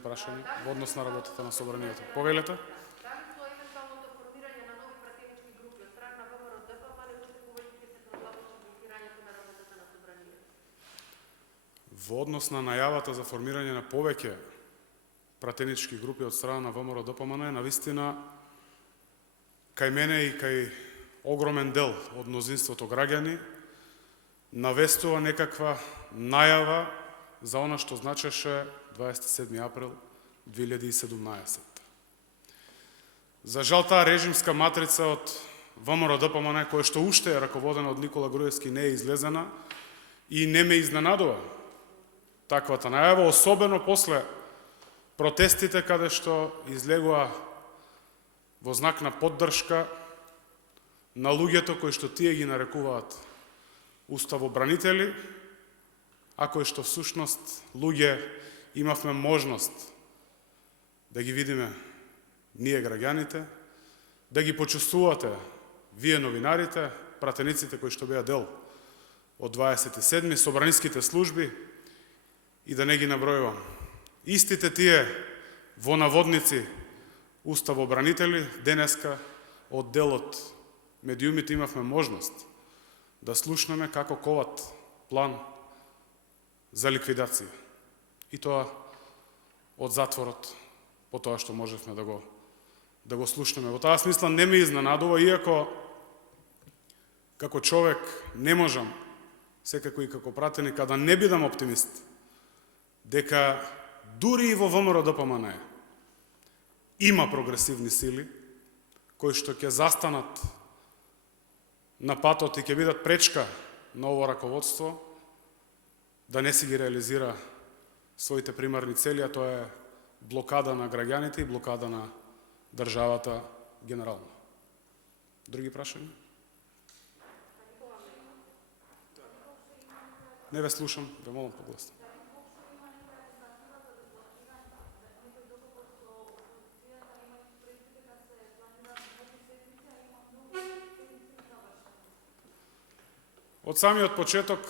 прашање во однос на работата на собранието. Повелете? Дали со евентуалното формирање на нови пратенички групи од страна на ВМРО ДПМН уште повеќе ќе се продлабочи блокирањето на работата на собранието? Во однос на најавата за формирање на повеќе пратенички групи од страна на ВМРО ДПМН, навистина кај мене и кај огромен дел од мнозинството граѓани навестува некаква најава за она што значеше 27. април 2017. За жал, таа режимска матрица од ВМРО ДПМН, која што уште е раководена од Никола Груевски, не е излезена и не ме изненадува таквата најава, особено после протестите каде што излегува во знак на поддршка на луѓето кои што тие ги нарекуваат уставобранители, а кои што всушност луѓе имавме можност да ги видиме ние граѓаните, да ги почувствувате вие новинарите, пратениците кои што беа дел од 27-ми, собраниските служби и да не ги набројувам. Истите тие во наводници уставобранители денеска од делот медиумите имавме можност да слушнеме како коват план за ликвидација. И тоа од затворот, по тоа што можевме да го слушнеме. Во таа смисла не ме изненадува, иако како човек не можам, секако и како пратеник, да не бидам оптимист, дека дури и во ВМРО ДПМН има прогресивни сили кои што ќе застанат на патот и ќе бидат пречка на ово раководство да не си ги реализира своите примарни цели, а тоа е блокада на граѓаните и блокада на државата генерално. Други прашања? Не ве слушам, ве молам погласно. Од самиот почеток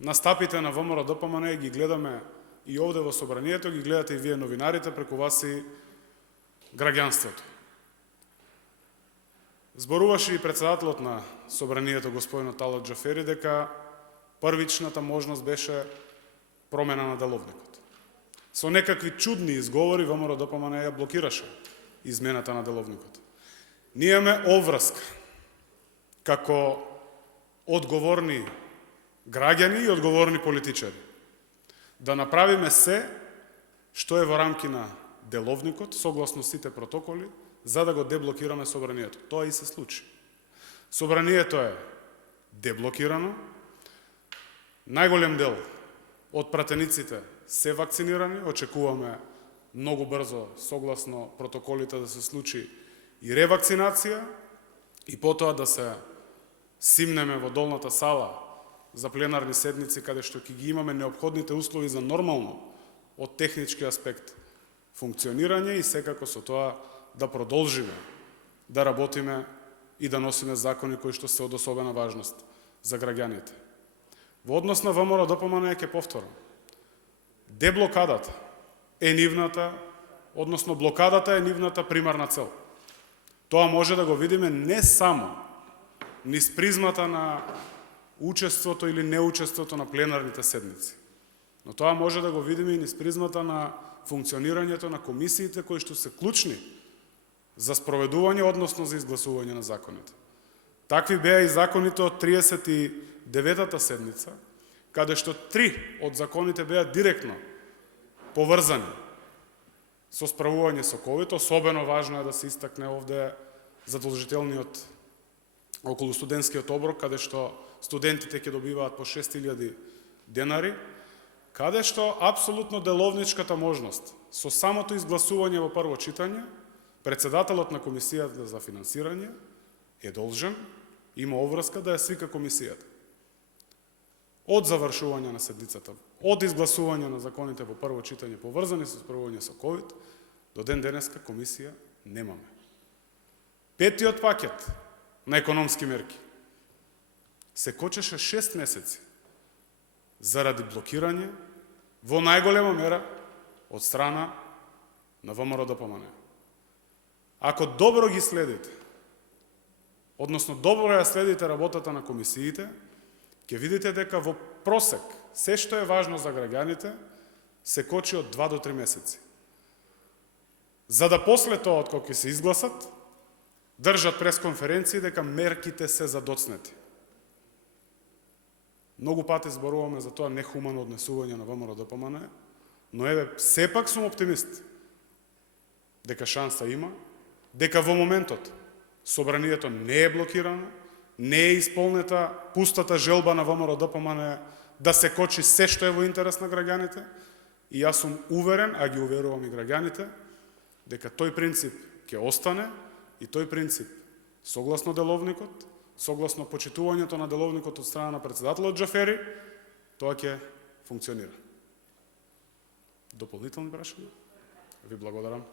настапите на ВМРО ДПМН ги гледаме и овде во собранието, ги гледате и вие новинарите, преку вас и граѓанството. Зборуваше и председателот на собранието, господинот Талат Џафери, дека првичната можност беше промена на деловникот. Со некакви чудни изговори ВМРО ДПМН ја блокираше измената на деловникот. Ние имаме обврска како одговорни граѓани и одговорни политичари да направиме се што е во рамки на деловникот, согласно сите протоколи, за да го деблокираме собранието. Тоа и се случи. Собранието е деблокирано, најголем дел од пратениците се вакцинирани, очекуваме многу брзо, согласно протоколите, да се случи и ревакцинација и потоа да се симнеме во долната сала за пленарни седници, каде што ќе ги имаме неопходните услови за нормално, од технички аспект, функционирање и секако со тоа да продолжиме да работиме и да носиме закони кои што се од особена важност за граѓаните. Во однос на ВМРО ДПМН ќе повторам. Деблокадата е нивната, односно блокадата е нивната примарна цел. Тоа може да го видиме не само низ призмата на учеството или неучеството на пленарните седници, но тоа може да го видиме и низ призмата на функционирањето на комисиите кои што се клучни за спроведување, односно за изгласување на законите. Такви беа и законите од 39-та седница, каде што 3 од законите беа директно поврзани со справување со ковид. Особено важно е да се истакне овде задолжителниот околу студентскиот оброк, каде што студентите ќе добиваат по 6000 денари, каде што апсолутно деловничката можност со самото изгласување во прво читање, председателот на комисијата за финансирање е должен, има обврска да ја свика комисијата. Од завршување на седницата, од изгласување на законите во прво читање поврзани со справување со ковид, до ден денеска комисија немаме. Петиот пакет на економски мерки се кочеше 6 месеци заради блокирање во најголема мера од страна на ВМРО ДПМН. Ако добро ги следите, односно добро ја следите работата на комисиите, ќе видите дека во просек се што е важно за граѓаните се кочи од 2 до 3 месеци. За да после тоа, од кога ќе се изгласат, држат пресконференции дека мерките се задоцнети. Многу пати зборуваме за тоа нехумано однесување на ВМРО ДПМН, но еве, сепак сум оптимист дека шанса има, дека во моментот собранието не е блокирано, не е исполнета пустата желба на ВМРО ДПМН да се кочи се што е во интерес на граѓаните, и јас сум уверен, а ги уверувам и граѓаните, дека тој принцип ќе остане и тој принцип, согласно деловникот, согласно почитувањето на деловникот од страна на председателот Џафери, тоа ќе функционира. Дополнителни прашања? Ви благодарам.